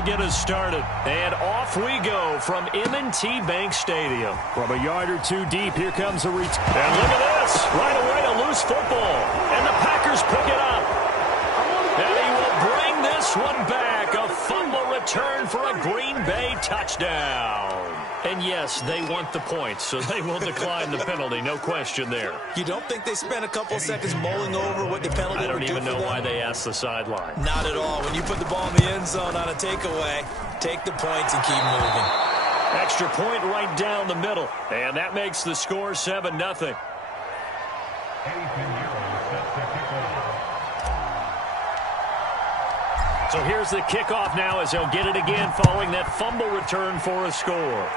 to get us started. And off we go from M&T Bank Stadium. From a yard or two deep, here comes a return. And look at this. Right away, a loose football. And the Packers pick it up. And he will bring this one back. A fumble return for a Green Bay touchdown. And yes, they want the points, so they will decline the penalty. No question there. You don't think they spent a couple seconds mulling over what the penalty would do for them? I don't even know why they asked the sideline. Not at all. When you put the ball in the end zone on a takeaway, take the points and keep moving. Extra point right down the middle. And that makes the score 7-0. So here's the kickoff now as they'll get it again following that fumble return for a score.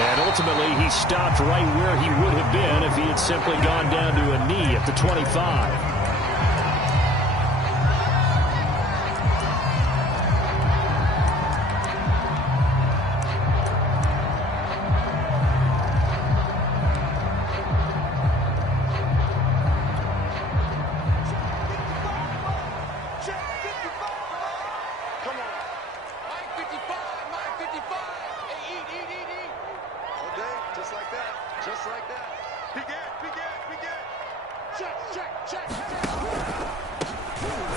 And ultimately, he stopped right where he would have been if he had simply gone down to a knee at the 25.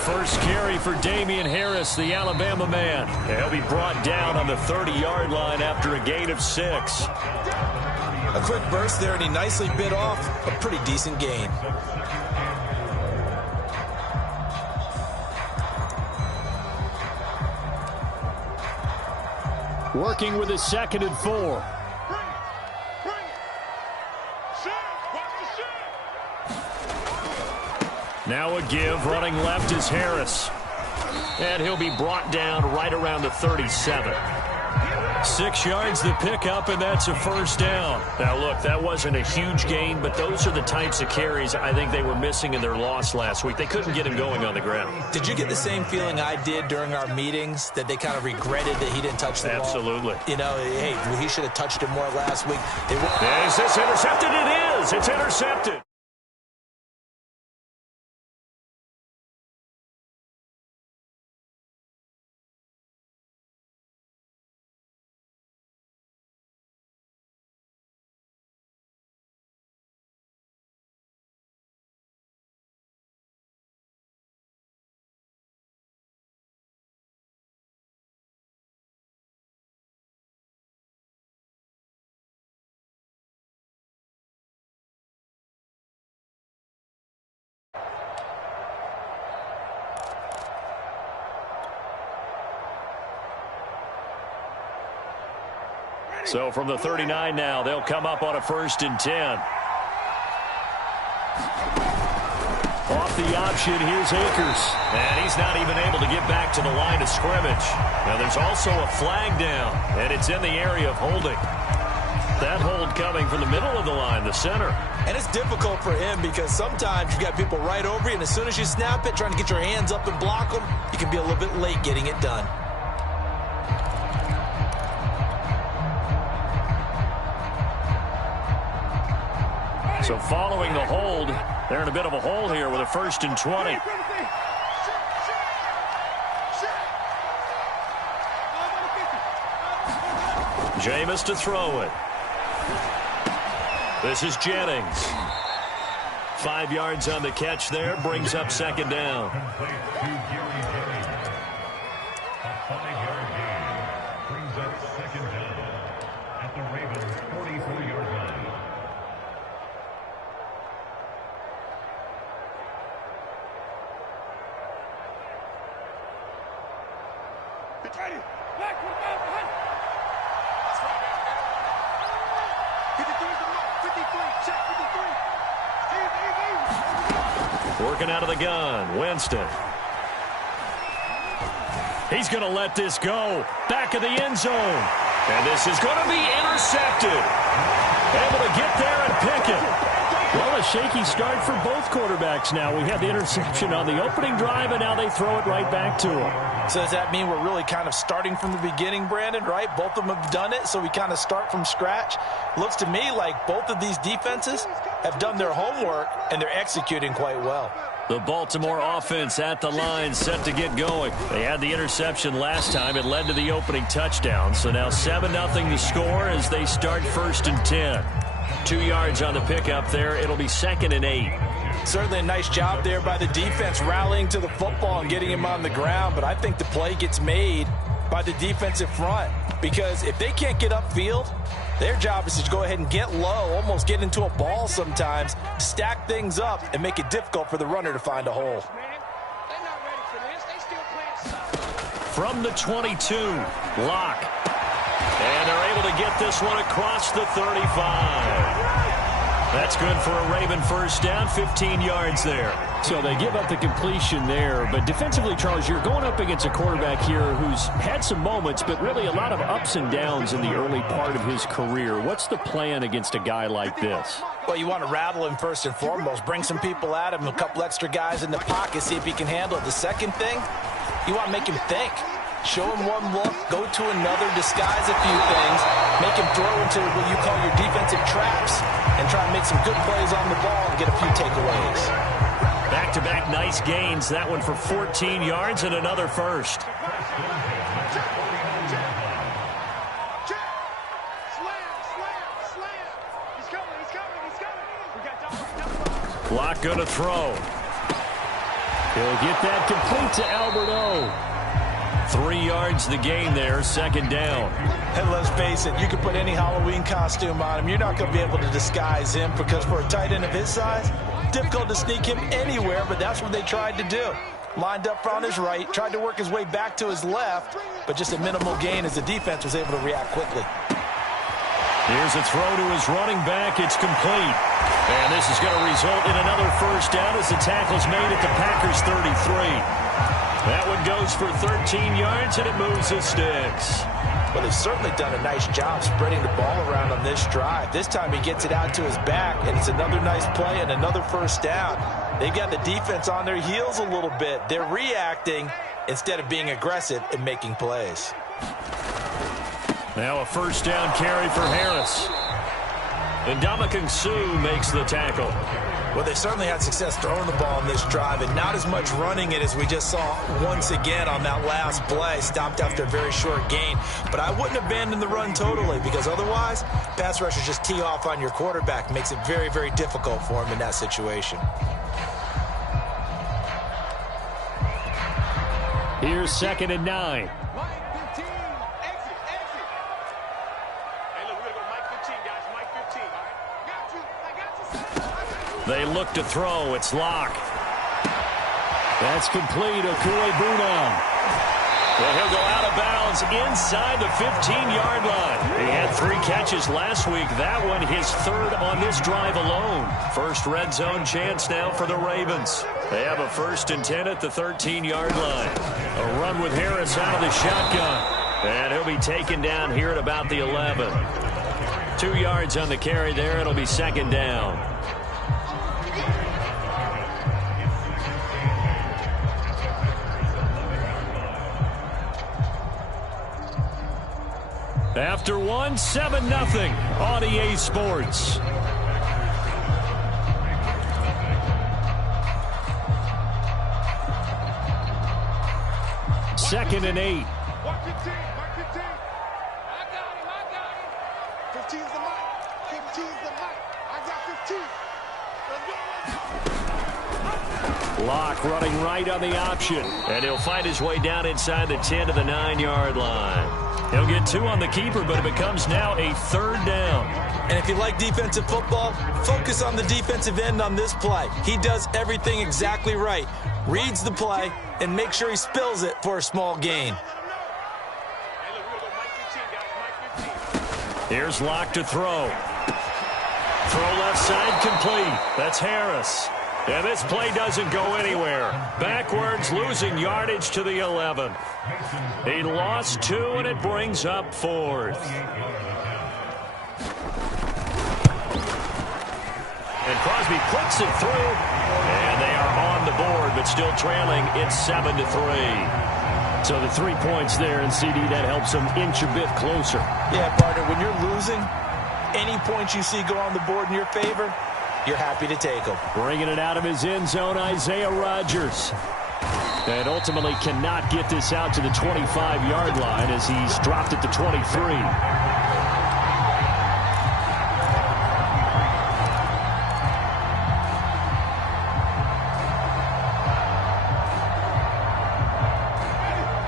First carry for Damian Harris, the Alabama man. He'll be brought down on the 30-yard line after a gain of 6. A quick burst there, and he nicely bit off a pretty decent gain. Working with his 2nd and 4. Now a give, running left is Harris. And he'll be brought down right around the 37. 6 yards the pickup, and that's a first down. Now, look, that wasn't a huge gain, but those are the types of carries I think they were missing in their loss last week. They couldn't get him going on the ground. Did you get the same feeling I did during our meetings, that they kind of regretted that he didn't touch the ball? Absolutely. You know, hey, he should have touched it more last week. Is this intercepted? It is. It's intercepted. So from the 39 now, they'll come up on a 1st and 10. Off the option, here's Akers. And he's not even able to get back to the line of scrimmage. Now there's also a flag down, and it's in the area of holding. That hold coming from the middle of the line, the center. And it's difficult for him because sometimes you've got people right over you, and as soon as you snap it, trying to get your hands up and block them, you can be a little bit late getting it done. So following the hold, they're in a bit of a hole here with a 1st and 20. Jameis to throw it. This is Jennings. 5 yards on the catch there, brings up 2nd down. Working out of the gun, Winston. He's going to let this go. Back of the end zone. And this is going to be intercepted. Able to get there and pick it. Well, a shaky start for both quarterbacks now. We had the interception on the opening drive, and now they throw it right back to him. So does that mean we're really kind of starting from the beginning, Brandon, right? Both of them have done it, so we kind of start from scratch. Looks to me like both of these defenses have done their homework, and they're executing quite well. The Baltimore offense at the line, set to get going. They had the interception last time. It led to the opening touchdown. So now 7-0 the score as they start 1st and 10. 2 yards on the pickup there. It'll be 2nd and 8. Certainly a nice job there by the defense rallying to the football and getting him on the ground. But I think the play gets made by the defensive front. Because if they can't get upfield, their job is to go ahead and get low, almost get into a ball sometimes, stack things up, and make it difficult for the runner to find a hole. From the 22, Locke. And they're able to get this one across the 35. That's good for a Raven first down, 15 yards there. So they give up the completion there. But defensively, Charles, you're going up against a quarterback here who's had some moments, but really a lot of ups and downs in the early part of his career. What's the plan against a guy like this? Well, you want to rattle him first and foremost. Bring some people at him, a couple extra guys in the pocket, see if he can handle it. The second thing, you want to make him think. Show him one look, go to another, disguise a few things, make him throw into what you call your defensive traps, and try and make some good plays on the ball and get a few takeaways. Back-to-back nice gains. That one for 14 yards and another first. Locke going to throw. He'll get that complete to Albert O. 3 yards the gain there, 2nd down. And let's face it, you can put any Halloween costume on him. You're not going to be able to disguise him because for a tight end of his size, difficult to sneak him anywhere, but that's what they tried to do. Lined up on his right, tried to work his way back to his left, but just a minimal gain as the defense was able to react quickly. Here's a throw to his running back. It's complete. And this is going to result in another first down as the tackle's made at the Packers' 33. That one goes for 13 yards, and it moves the sticks. Well, they've certainly done a nice job spreading the ball around on this drive. This time he gets it out to his back, and it's another nice play and another first down. They've got the defense on their heels a little bit. They're reacting instead of being aggressive and making plays. Now a first down carry for Harris. And Ndamukong Suh makes the tackle. Well, they certainly had success throwing the ball on this drive and not as much running it as we just saw once again on that last play. Stopped after a very short gain. But I wouldn't abandon the run totally because otherwise, pass rushers just tee off on your quarterback. Makes it very, very difficult for him in that situation. Here's 2nd and 9. They look to throw. It's Locke. That's complete. Okuegbunam. Well, he'll go out of bounds inside the 15-yard line. He had 3 catches last week. That one his 3rd on this drive alone. First red zone chance now for the Ravens. They have a 1st and 10 at the 13-yard line. A run with Harris out of the shotgun. And he'll be taken down here at about the 11. 2 yards on the carry there. It'll be 2nd down. After 7-0 on EA Sports. Second and 8. Locke running right on the option. And he'll find his way down inside the 10 to the 9-yard line. He'll get 2 on the keeper, but it becomes now a 3rd down. And if you like defensive football, focus on the defensive end on this play. He does everything exactly right. Reads the play and makes sure he spills it for a small gain. Here's Locke to throw. Throw left side complete. That's Harris. And this play doesn't go anywhere. Backwards, losing yardage to the 11. He lost 2, and it brings up 4th. And Crosby puts it through. And they are on the board, but still trailing. It's 7-3. So the 3 points there, and CD, that helps them inch a bit closer. Yeah, partner, when you're losing, any points you see go on the board in your favor, you're happy to take them. Bringing it out of his end zone, Isaiah Rodgers. And ultimately cannot get this out to the 25-yard line as he's dropped at the 23.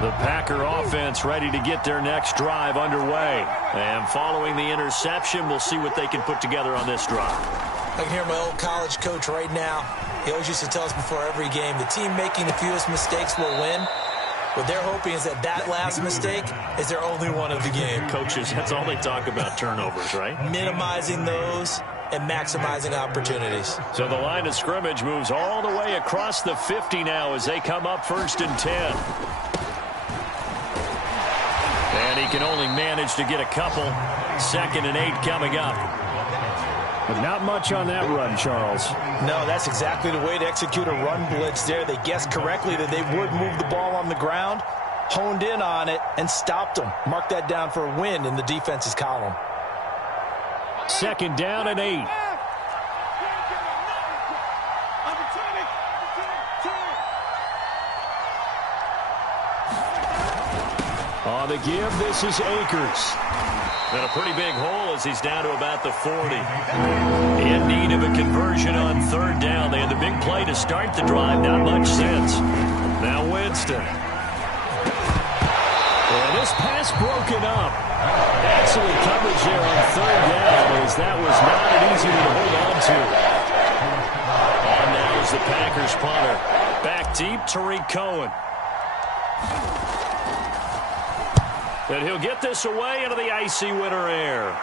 The Packer offense ready to get their next drive underway. And following the interception, we'll see what they can put together on this drive. I can hear my old college coach right now. He always used to tell us before every game, the team making the fewest mistakes will win. What they're hoping is that last mistake is their only one of the game. Coaches, that's all they talk about, turnovers, right? Minimizing those and maximizing opportunities. So the line of scrimmage moves all the way across the 50 now as they come up 1st and 10. And he can only manage to get a couple. 2nd and 8 coming up. But not much on that run, Charles. No, that's exactly the way to execute a run blitz there. They guessed correctly that they would move the ball on the ground, honed in on it, and stopped them. Mark that down for a win in the defense's column. 2nd down and 8. On the give, this is Akers. And a pretty big hole as he's down to about the 40. In need of a conversion on 3rd down. They had the big play to start the drive. Not much sense. Now Winston. And this pass broken up. Excellent coverage there on 3rd down as that was not an easy one to hold on to. On now is the Packers punter. Back deep, Tariq Cohen. And he'll get this away into the icy winter air.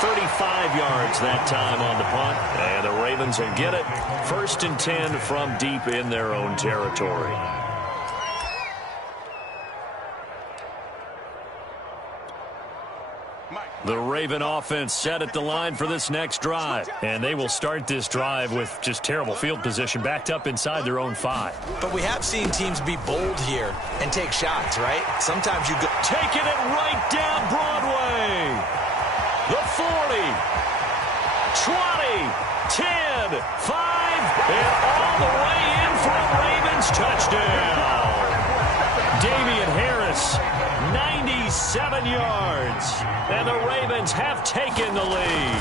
35 yards that time on the punt. And the Ravens will get it. 1st and 10 from deep in their own territory. The Raven offense set at the line for this next drive. And they will start this drive with just terrible field position, backed up inside their own 5. But we have seen teams be bold here and take shots, right? Sometimes you go... Taking it right down Broadway. The 40. 20. 10. 5. And all the way in for a Ravens touchdown. Damian Harris, 97 yards. And the Ravens have taken the lead.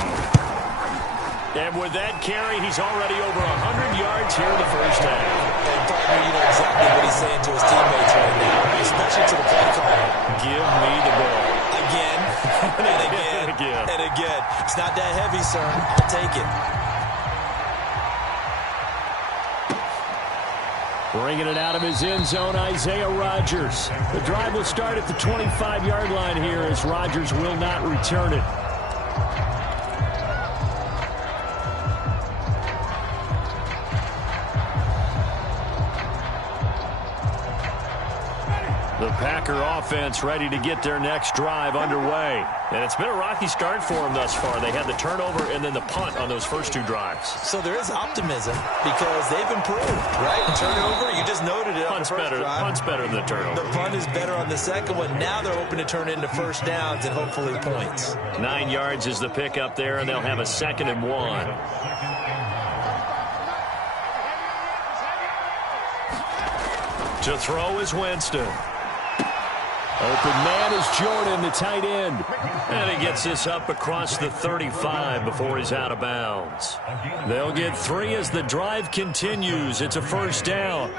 And with that carry, he's already over 100 yards here in the first half. And partner, you know exactly what he's saying to his teammates right now, especially to the play caller. Give me the ball. Again, and again, and again. It's not that heavy, sir. I'll take it. Bringing it out of his end zone, Isaiah Rodgers. The drive will start at the 25-yard line here as Rodgers will not return it. The Packer offense ready to get their next drive underway. And it's been a rocky start for them thus far. They had the turnover and then the punt on those first 2 drives. So there is optimism because they've improved, right? Turnover, you just noted it on the first drive. Punt's better than the turnover. The punt is better on the second one. Now they're hoping to turn into first downs and hopefully points. 9 yards is the pickup there, and they'll have a 2nd and 1. To throw is Winston. Open man is Jordan, the tight end. And he gets this up across the 35 before he's out of bounds. They'll get 3 as the drive continues. It's a 1st down.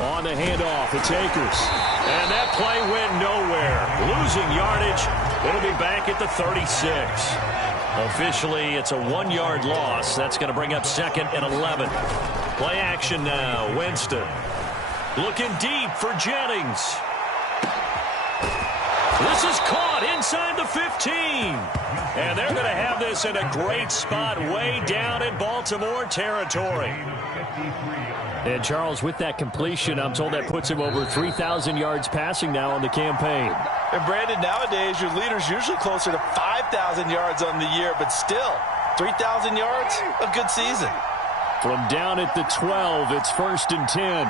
On the handoff, it's Akers. And that play went nowhere. Losing yardage. It'll be back at the 36. Officially, it's a 1-yard loss. That's going to bring up 2nd and 11. Play action now. Winston looking deep for Jennings. This is caught inside the 15. And they're going to have this in a great spot way down in Baltimore territory. And Charles, with that completion, I'm told that puts him over 3,000 yards passing now on the campaign. And Brandon, nowadays your leader's usually closer to 5,000 yards on the year, but still, 3,000 yards, a good season. From down at the 12, it's 1st and 10.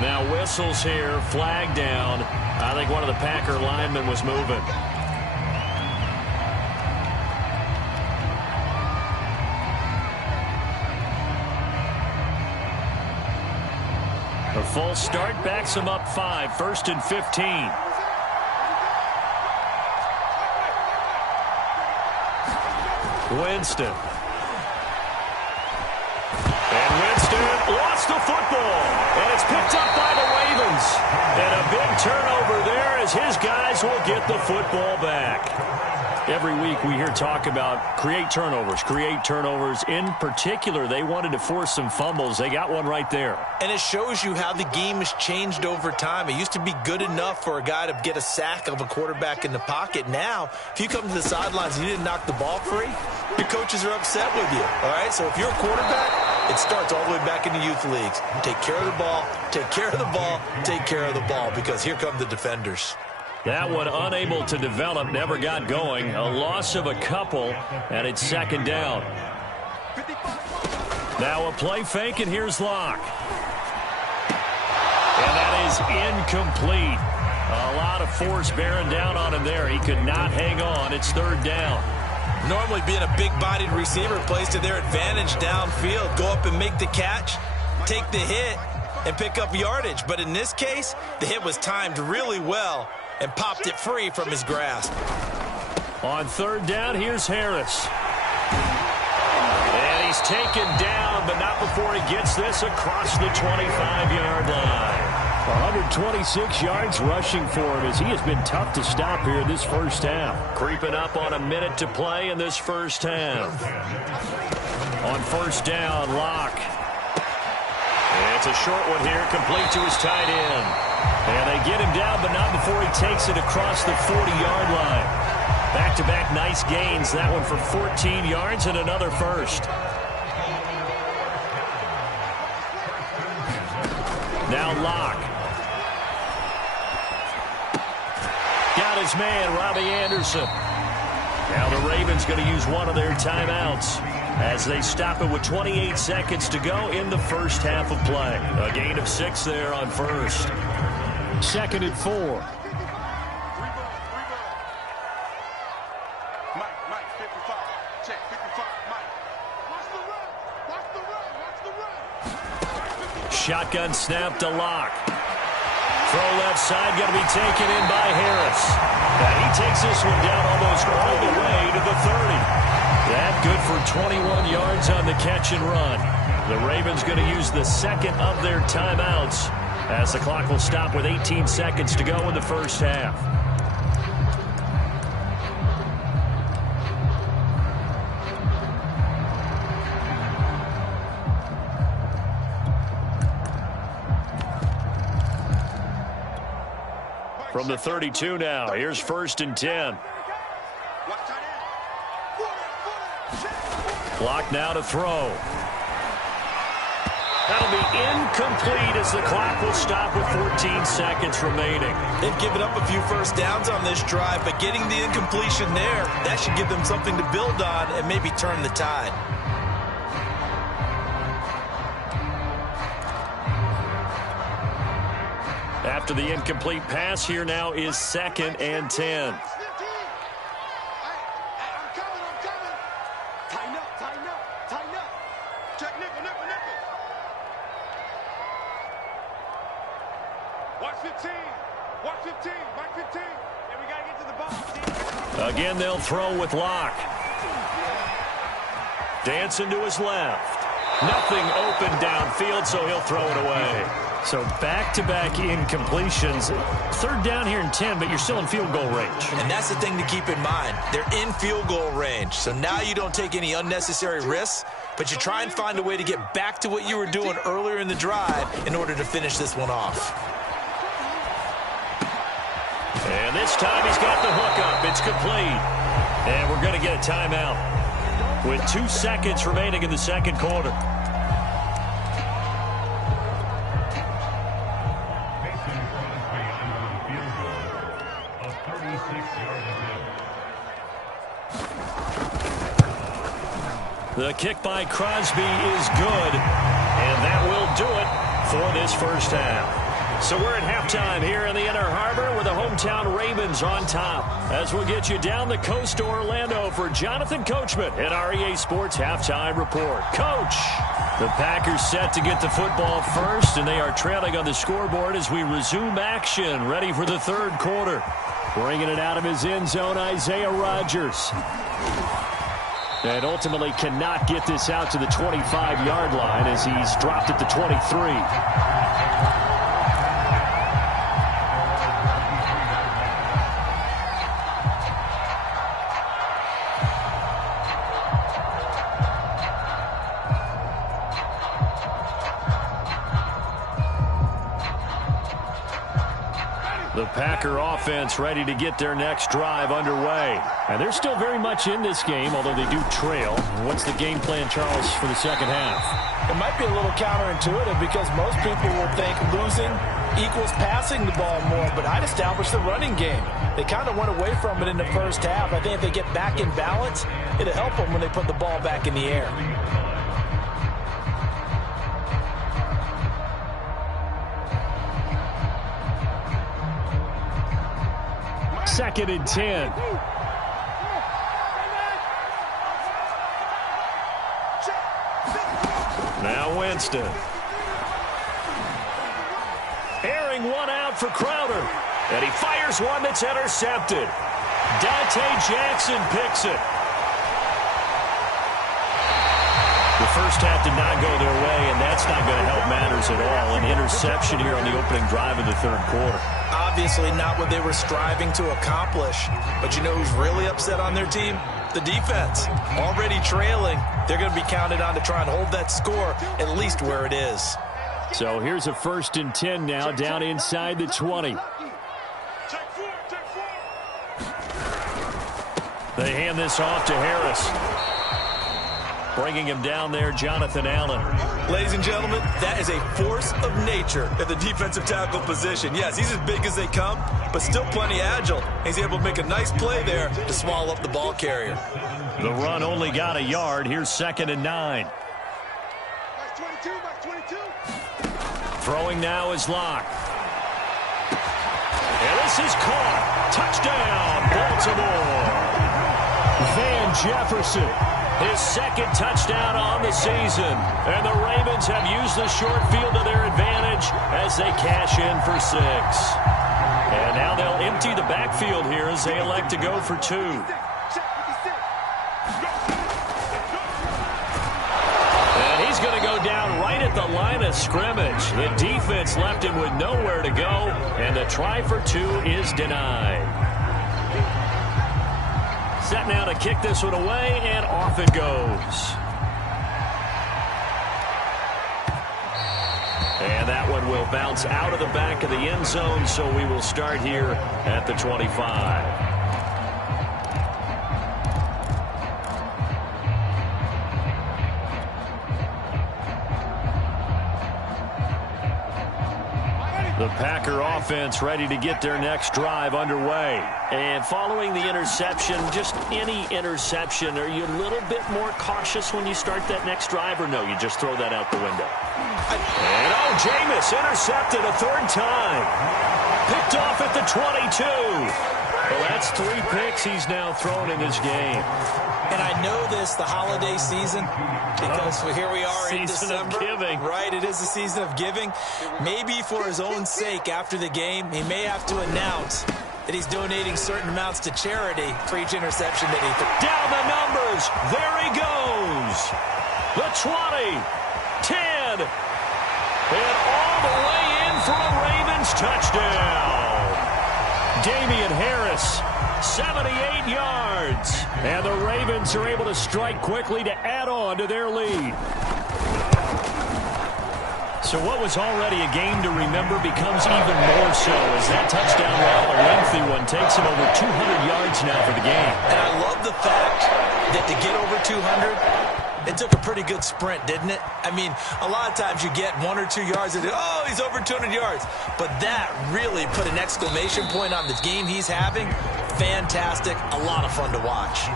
Now whistles here, flag down. I think one of the Packer linemen was moving. A full start backs him up 5, 1st and 15. Winston. And Winston lost the football. And it's picked up by the Ravens. And a big turnover there as his guys will get the football back. Every week we hear talk about create turnovers. In particular, they wanted to force some fumbles. They got one right there. And it shows you how the game has changed over time. It used to be good enough for a guy to get a sack of a quarterback in the pocket. Now, if you come to the sidelines and you didn't knock the ball free, your coaches are upset with you. All right? So if you're a quarterback, it starts all the way back in the youth leagues. Take care of the ball, take care of the ball, take care of the ball, because here come the defenders. That one unable to develop, never got going. A loss of a couple, and it's 2nd down. Now a play fake, and here's Locke. And that is incomplete. A lot of force bearing down on him there. He could not hang on. It's 3rd down. Normally being a big-bodied receiver plays to their advantage downfield. Go up and make the catch, take the hit, and pick up yardage. But in this case, the hit was timed really well and popped it free from his grasp. On 3rd down, here's Harris. And he's taken down, but not before he gets this across the 25-yard line. 126 yards rushing for him as he has been tough to stop here this first half. Creeping up on a minute to play in this first half. On 1st down, Locke. It's a short one here, complete to his tight end. And they get him down, but not before he takes it across the 40-yard line. Back-to-back nice gains. That one for 14 yards and another first. Now Locke. Got his man, Robbie Anderson. Now the Ravens going to use one of their timeouts as they stop it with 28 seconds to go in the first half of play. A gain of 6 there on 1st. 2nd and 4. Mike, 55. Check, 55. Mike. Watch the run. Watch the run. Watch the run. Shotgun snap to Locke. Throw left side, going to be taken in by Harris. And he takes this one down almost all the way to the 30. That good for 21 yards on the catch and run. The Ravens going to use the 2nd of their timeouts as the clock will stop with 18 seconds to go in the first half. From the 32 now, here's 1st and 10. Clock now to throw. That'll be incomplete as the clock will stop with 14 seconds remaining. They've given up a few first downs on this drive, but getting the incompletion there, that should give them something to build on and maybe turn the tide. After the incomplete pass, here now is 2nd and 10. Again, they'll throw with Locke. Dancing to his left. Nothing open downfield, so he'll throw it away. So back-to-back incompletions. 3rd down here and 10, but you're still in field goal range. And that's the thing to keep in mind. They're in field goal range. So now you don't take any unnecessary risks, but you try and find a way to get back to what you were doing earlier in the drive in order to finish this one off. And this time he's got the hook up. It's complete. And we're going to get a timeout with 2 seconds remaining in the 2nd quarter. The kick by Crosby is good, and that will do it for this first half. So we're at halftime here in the Inner Harbor with the hometown Ravens on top. As we'll get you down the coast to Orlando for Jonathan Coachman at our EA Sports Halftime Report. Coach, the Packers set to get the football first, and they are trailing on the scoreboard as we resume action, ready for the third quarter. Bringing it out of his end zone, Isaiah Rodgers. And ultimately cannot get this out to the 25-yard line as he's dropped at the 23. The Packer offense ready to get their next drive underway. And they're still very much in this game, although they do trail. What's the game plan, Charles, for the second half? It might be a little counterintuitive because most people will think losing equals passing the ball more, but I'd establish the running game. They kind of went away from it in the first half. I think if they get back in balance, it'll help them when they put the ball back in the air. Second and 10. Now Winston. Airing one out for Crowder. And he fires one that's intercepted. Dante Jackson picks it. The first half did not go their way, and that's not going to help matters at all. An interception here on the opening drive of the third quarter. Obviously not what they were striving to accomplish. But you know who's really upset on their team? The defense. Already trailing. They're going to be counted on to try and hold that score at least where it is. So here's a 1st and 10 now down inside the 20. They hand this off to Harris. Bringing him down there, Jonathan Allen. Ladies and gentlemen, that is a force of nature at the defensive tackle position. Yes, he's as big as they come, but still plenty agile. He's able to make a nice play there to swallow up the ball carrier. The run only got a yard. Here's 2nd and 9. Throwing now is Locke. And this is caught. Touchdown, Baltimore. Van Jefferson. His second touchdown on the season. And the Ravens have used the short field to their advantage as they cash in for 6. And now they'll empty the backfield here as they elect to go for 2. And he's going to go down right at the line of scrimmage. The defense left him with nowhere to go. And the try for 2 is denied. Set now to kick this one away, and off it goes. And that one will bounce out of the back of the end zone, so we will start here at the 25. The Packer offense ready to get their next drive underway. And following the interception, just any interception, are you a little bit more cautious when you start that next drive, or no, you just throw that out the window? And Jameis intercepted a 3rd time. Picked off at the 22. Well, that's 3 picks he's now thrown in this game. And I know this, the holiday season, because here we are in December. Season of giving. Right, it is the season of giving. Maybe for his own sake after the game, he may have to announce that he's donating certain amounts to charity for each interception that he threw. Down the numbers. There he goes. The 20, 10, and all the way in for a Ravens touchdown. Damian Harris, 78 yards. And the Ravens are able to strike quickly to add on to their lead. So what was already a game to remember becomes even more so as that touchdown, while a lengthy one, takes him over 200 yards now for the game. And I love the fact that to get over 200, it took a pretty good sprint, didn't it? I mean, a lot of times you get 1 or 2 yards and, oh, he's over 200 yards. But that really put an exclamation point on the game he's having. Fantastic. A lot of fun to watch.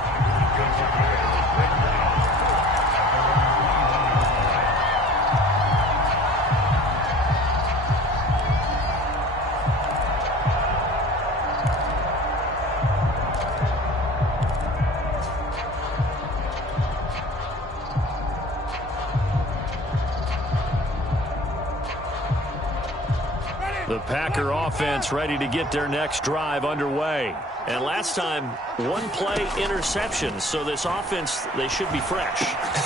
The Packer offense ready to get their next drive underway. And last time, one-play interception. So this offense, they should be fresh.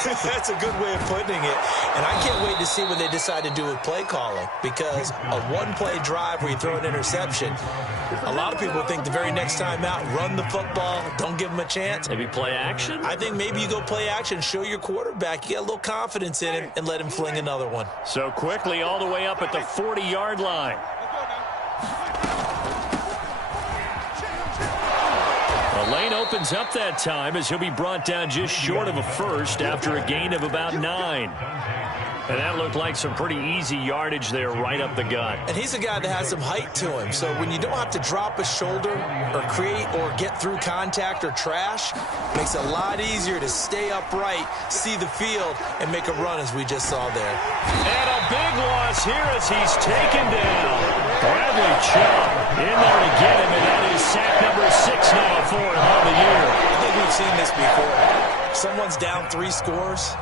That's a good way of putting it. And I can't wait to see what they decide to do with play calling. Because a one-play drive where you throw an interception, a lot of people think the very next time out, run the football, don't give them a chance. Maybe play action? I think maybe you go play action, show your quarterback, you get a little confidence in him, and let him fling another one. So quickly all the way up at the 40-yard line. The lane opens up that time as he'll be brought down just short of a first after a gain of about 9. And that looked like some pretty easy yardage there right up the gut. And he's a guy that has some height to him. So when you don't have to drop a shoulder or create or get through contact or trash, it makes it a lot easier to stay upright, see the field, and make a run as we just saw there. And a big loss here as he's taken down. Bradley Chubb in there to get him, and that is sack number 6 now for him on the year. I think we've seen this before. Someone's down 3 scores.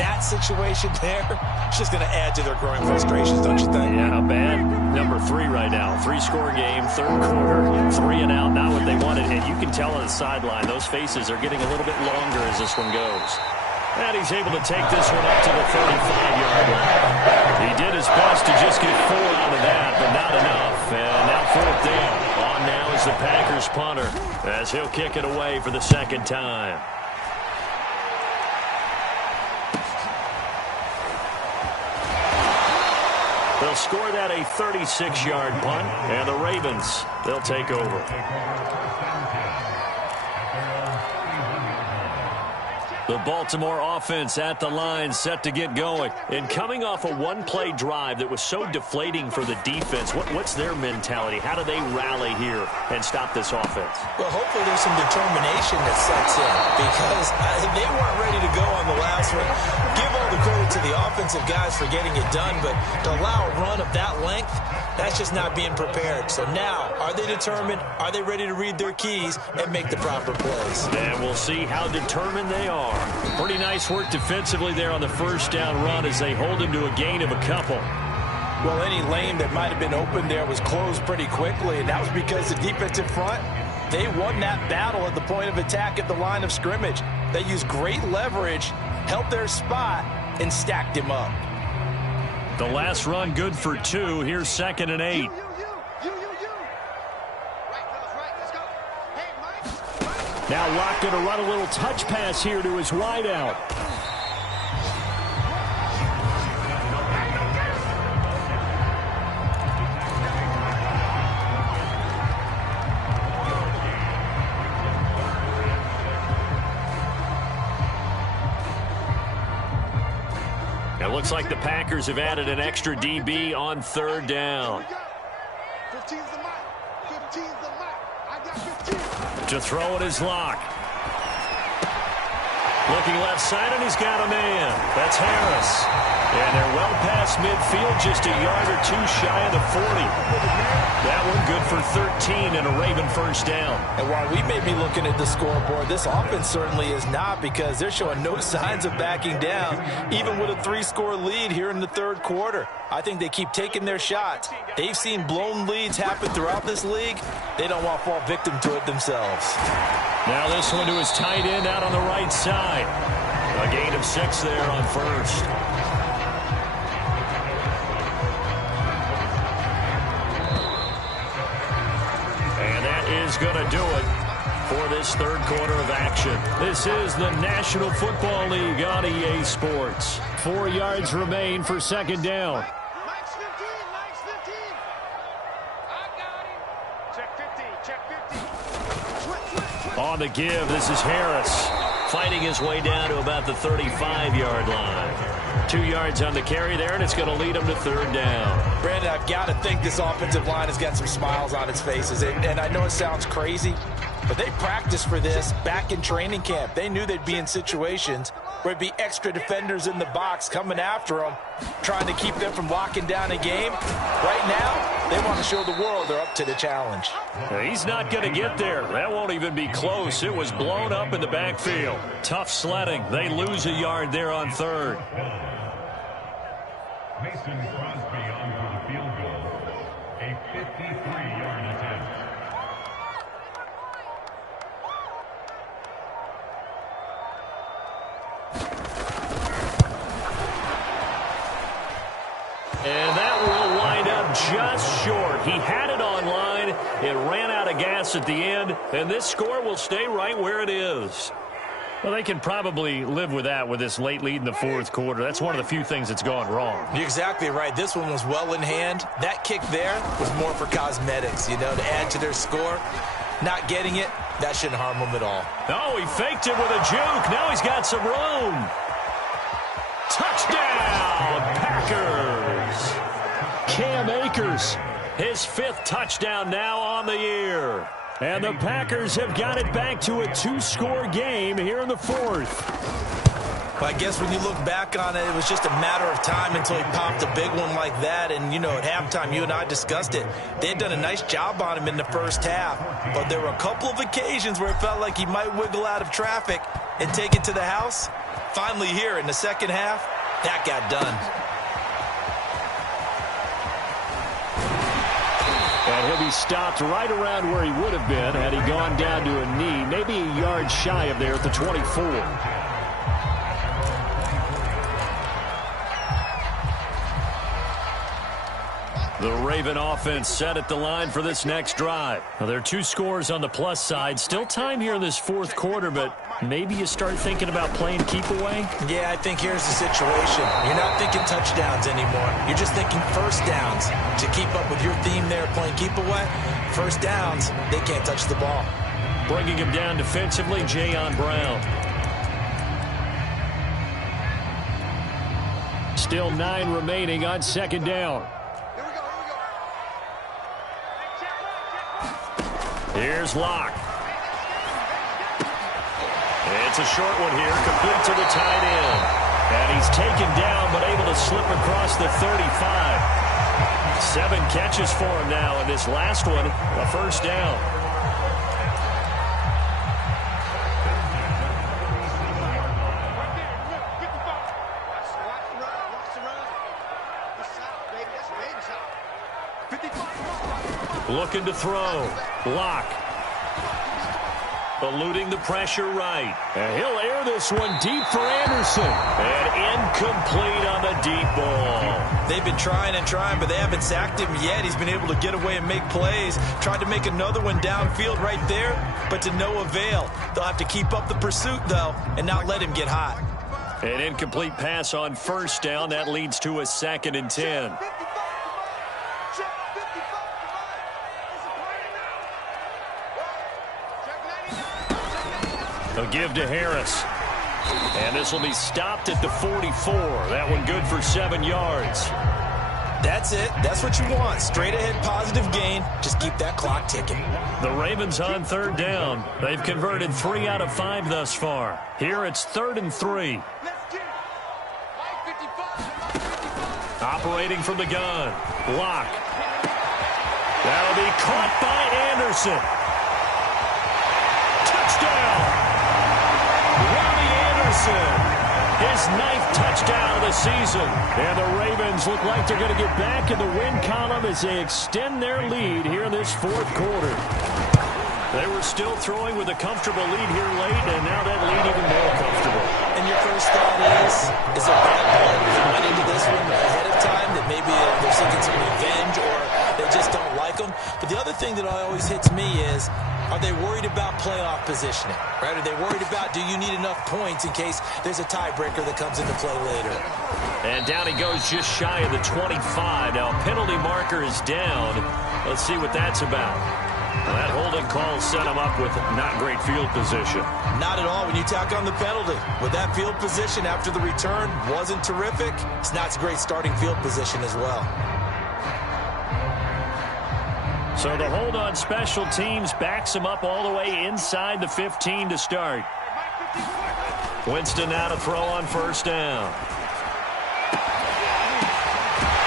That situation there, it's just going to add to their growing frustrations, don't you think? Yeah, not bad. Number 3 right now. 3-score game, third quarter, 3 and out, not what they wanted. And you can tell on the sideline, those faces are getting a little bit longer as this one goes. And he's able to take this one up to the 35-yard line. He did his best to just get 4 out of that, but not enough. And now 4th down. On now is the Packers punter as he'll kick it away for the second time. They'll score that a 36-yard punt, and the Ravens, they'll take over. The Baltimore offense at the line, set to get going. And coming off a one-play drive that was so deflating for the defense, what's their mentality? How do they rally here and stop this offense? Well, hopefully there's some determination that sets in because they weren't ready to go on the last one. Give all the credit to the offensive guys for getting it done, but to allow a run of that length, that's just not being prepared. So now, are they determined? Are they ready to read their keys and make the proper plays? And we'll see how determined they are. Pretty nice work defensively there on the first down run as they hold him to a gain of a couple. Well, any lane that might have been open there was closed pretty quickly, and that was because the defensive front, they won that battle at the point of attack at the line of scrimmage. They used great leverage, held their spot, and stacked him up. The last run good for 2. Here's 2nd and 8. Now Locke going to run a little touch pass here to his wideout. It looks like the Packers have added an extra DB on 3rd down. 15's the mic. 15's the mic. I got 15. To throw it is Locke. Looking left side, and he's got a man. That's Harris. And they're well past midfield, just a yard or 2 shy of the 40. That one good for 13 and a Raven first down. And while we may be looking at the scoreboard, this offense certainly is not, because they're showing no signs of backing down, even with a 3-score lead here in the 3rd quarter. I think they keep taking their shots. They've seen blown leads happen throughout this league. They don't want to fall victim to it themselves. Now this one to his tight end out on the right side. A gain of 6 there on first. And that is going to do it for this 3rd quarter of action. This is the National Football League on EA Sports. 4 yards remain for 2nd down. Mike's 15. Mike's 15. I got him. Check 50. Check 50. On the give, this is Harris fighting his way down to about the 35-yard line. 2 yards on the carry there, and it's going to lead him to 3rd down. Brandon, I've got to think this offensive line has got some smiles on its faces. And I know it sounds crazy, but they practiced for this back in training camp. They knew they'd be in situations where it'd be extra defenders in the box coming after them, trying to keep them from locking down a game. Right now, they want to show the world they're up to the challenge. He's not going to get there. That won't even be close. It was blown up in the backfield. Tough sledding. They lose a yard there on 3rd. Mason Crosby on for the field goal. 53-yard attempt. And that will wind up just short. He had it on line. It ran out of gas at the end, and this score will stay right where it is. Well, they can probably live with that with this late lead in the fourth quarter. That's one of the few things that's gone wrong. You're exactly right. This one was well in hand. That kick there was more for cosmetics, to add to their score. Not getting it, that shouldn't harm them at all. Oh, he faked it with a juke. Now he's got some room. Touchdown, Packers. Cam Akers, his 5th touchdown now on the year. And the Packers have got it back to a 2-score game here in the 4th. Well, I guess when you look back on it, it was just a matter of time until he popped a big one like that. And, at halftime, you and I discussed it. They had done a nice job on him in the first half. But there were a couple of occasions where it felt like he might wiggle out of traffic and take it to the house. Finally here in the second half, that got done. And he'll be stopped right around where he would have been had he gone down to a knee, maybe a yard shy of there at the 24. The Raven offense set at the line for this next drive. Now, there are 2 scores on the plus side. Still time here in this fourth quarter, but maybe you start thinking about playing keep away? Yeah, I think here's the situation. You're not thinking touchdowns anymore. You're just thinking first downs. To keep up with your theme there, playing keep away, first downs, they can't touch the ball. Bringing him down defensively, Jayon Brown. Still 9 remaining on second down. Here's Locke. It's a short one here, complete to the tight end. And he's taken down, but able to slip across the 35. 7 catches for him now, and this last one, a first down. Looking to throw. Locke. Eluding the pressure right. And he'll air this one deep for Anderson. And incomplete on the deep ball. They've been trying and trying, but they haven't sacked him yet. He's been able to get away and make plays. Tried to make another one downfield right there, but to no avail. They'll have to keep up the pursuit, though, and not let him get hot. An incomplete pass on first down. That leads to a 2nd and 10. A give to Harris. And this will be stopped at the 44. That one good for 7 yards. That's it. That's what you want. Straight ahead positive gain. Just keep that clock ticking. The Ravens on 3rd down. They've converted 3 out of 5 thus far. Here it's 3rd and 3. Operating from the gun. Locke. That'll be caught by Anderson. Touchdown! His 9th touchdown of the season. And the Ravens look like they're going to get back in the win column as they extend their lead here in this 4th quarter. They were still throwing with a comfortable lead here late, and now that lead even more comfortable. And your first thought is there bad blood if you went into this one ahead of time, that maybe they're seeking some revenge or they just don't like them? But the other thing that always hits me is, are they worried about playoff positioning? Right? Are they worried about, do you need enough points in case there's a tiebreaker that comes into play later? And down he goes just shy of the 25. Now a penalty marker is down. Let's see what that's about. Well, that holding call set him up with not great field position. Not at all when you tack on the penalty. With that field position after the return wasn't terrific, it's not a great starting field position as well. So the hold on special teams backs him up all the way inside the 15 to start. Winston now to throw on first down.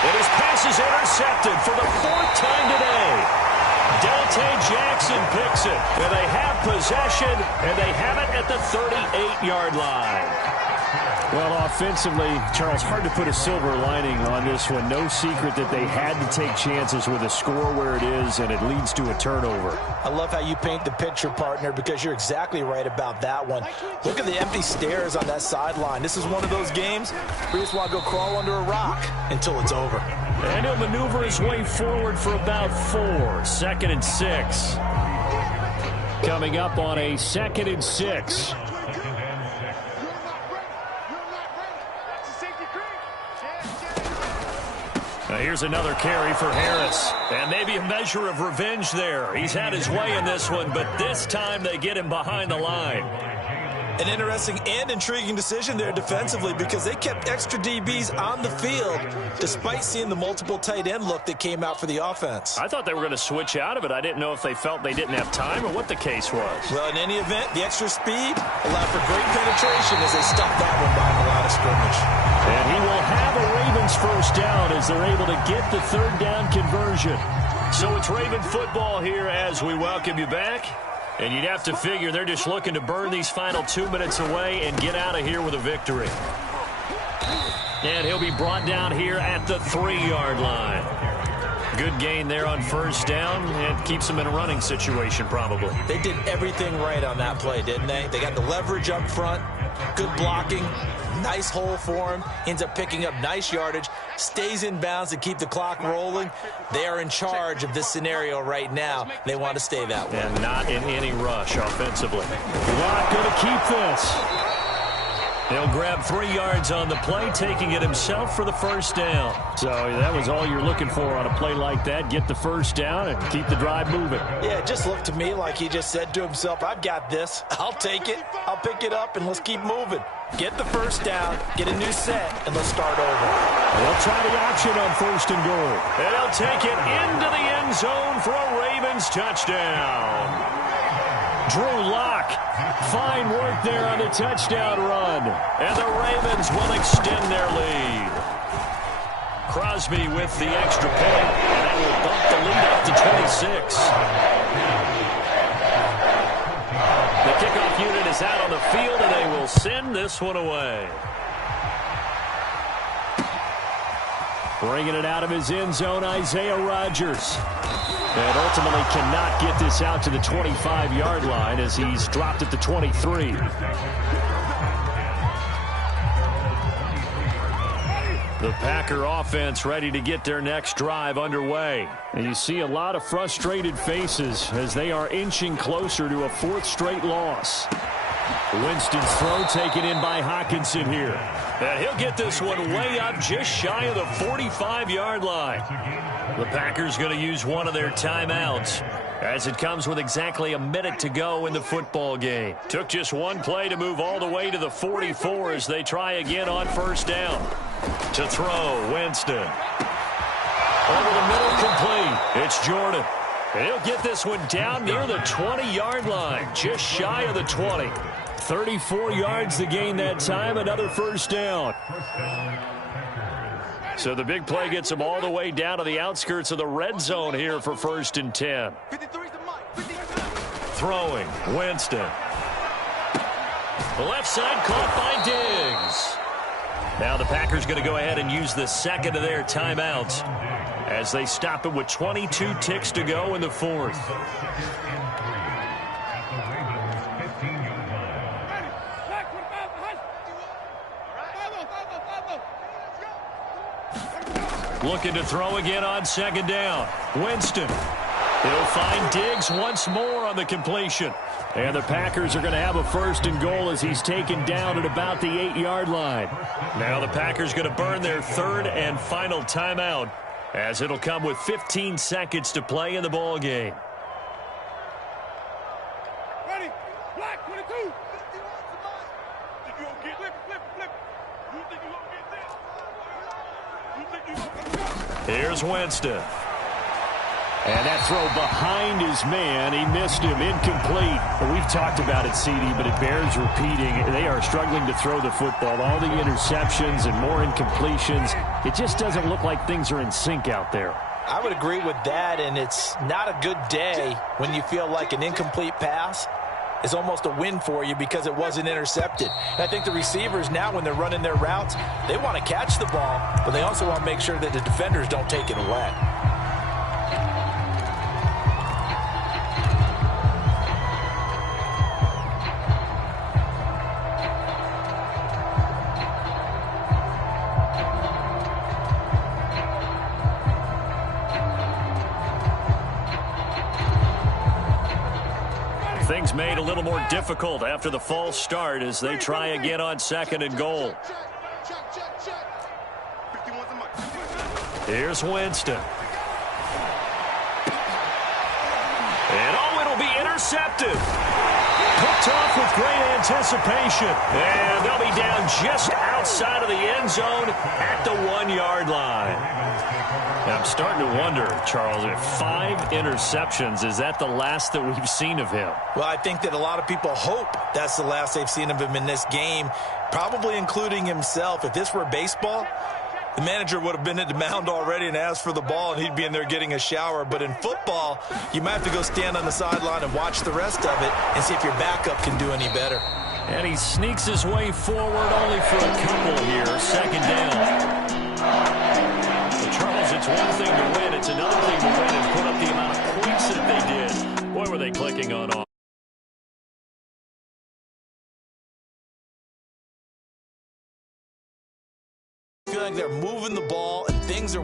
And his pass is intercepted for the 4th time today. Dante Jackson picks it. And they have possession, and they have it at the 38-yard line. Well, offensively, Charles, hard to put a silver lining on this one. No secret that they had to take chances with a score where it is, and it leads to a turnover. I love how you paint the picture, partner, because you're exactly right about that one. Look at the empty stares on that sideline. This is one of those games where you just want to go crawl under a rock until it's over. And he'll maneuver his way forward for about 4. 2nd and 6. Coming up on a 2nd and 6. Now here's another carry for Harris. And maybe a measure of revenge there. He's had his way in this one, but this time they get him behind the line. An interesting and intriguing decision there defensively because they kept extra DBs on the field despite seeing the multiple tight end look that came out for the offense. I thought they were going to switch out of it. I didn't know if they felt they didn't have time or what the case was. Well, in any event, the extra speed allowed for great penetration as they stuffed that one behind the line of scrimmage. And he will have a Ravens first down as they're able to get the 3rd down conversion. So it's Raven football here as we welcome you back. And you'd have to figure they're just looking to burn these final 2 minutes away and get out of here with a victory. And he'll be brought down here at the 3-yard line. Good gain there on first down and keeps them in a running situation probably. They did everything right on that play, didn't they? They got the leverage up front, good blocking, nice hole for him, ends up picking up nice yardage, stays in bounds to keep the clock rolling. They are in charge of this scenario right now. They want to stay that way. And not in any rush offensively. Not going to keep this. He'll grab 3 yards on the play, taking it himself for the first down. So that was all you're looking for on a play like that. Get the first down and keep the drive moving. Yeah, it just looked to me like he just said to himself, I've got this. I'll take it. I'll pick it up, and let's keep moving. Get the first down, get a new set, and let's start over. They'll try the option on 1st and goal. And they'll take it into the end zone for a Ravens touchdown. Drew Lock, fine work there on the touchdown run. And the Ravens will extend their lead. Crosby with the extra point, and that will bump the lead up to 26. The kickoff unit is out on the field, and they will send this one away. Bringing it out of his end zone, Isaiah Rodgers. And ultimately cannot get this out to the 25-yard line as he's dropped at the 23. The Packer offense ready to get their next drive underway. And you see a lot of frustrated faces as they are inching closer to a 4th straight loss. Winston's throw taken in by Hockenson here. And he'll get this one way up just shy of the 45-yard line. The Packers going to use one of their timeouts as it comes with exactly a minute to go in the football game. Took just one play to move all the way to the 44 as they try again on first down. To throw, Winston. Over the middle, complete. It's Jordan. And he'll get this one down near the 20-yard line, just shy of the 20. 34 yards to gain that time, another first down. So the big play gets them all the way down to the outskirts of the red zone here for 1st and 10. Throwing, Winston. The left side caught by Diggs. Now the Packers going to go ahead and use the second of their timeouts as they stop it with 22 ticks to go in the 4th. Looking to throw again on 2nd down. Winston. He'll find Diggs once more on the completion. And the Packers are going to have a 1st and goal as he's taken down at about the 8-yard line. Now the Packers going to burn their 3rd and final timeout as it'll come with 15 seconds to play in the ball game. Ready? Black 22. Here's Winston. And that throw behind his man, he missed him, incomplete. We've talked about it, CD, but it bears repeating. They are struggling to throw the football. All the interceptions and more incompletions. It just doesn't look like things are in sync out there. I would agree with that, and it's not a good day when you feel like an incomplete pass is almost a win for you because it wasn't intercepted. And I think the receivers now, when they're running their routes, they want to catch the ball, but they also want to make sure that the defenders don't take it away. Things made a little more difficult after the false start as they try again on 2nd and goal. Here's Winston. And oh, it'll be intercepted. Picked off with great anticipation. And they'll be down just outside of the end zone at the 1-yard line. Now, I'm starting to wonder, Charles, if 5 interceptions, is that the last that we've seen of him? Well, I think that a lot of people hope that's the last they've seen of him in this game, probably including himself. If this were baseball, the manager would have been at the mound already and asked for the ball, and he'd be in there getting a shower. But in football, you might have to go stand on the sideline and watch the rest of it and see if your backup can do any better. And he sneaks his way forward only for a couple here. 2nd down. Charles, it's one thing to win. It's another thing to win and put up the amount of points that they did. Boy, were they clicking on off. I feel like they're moving the ball and things are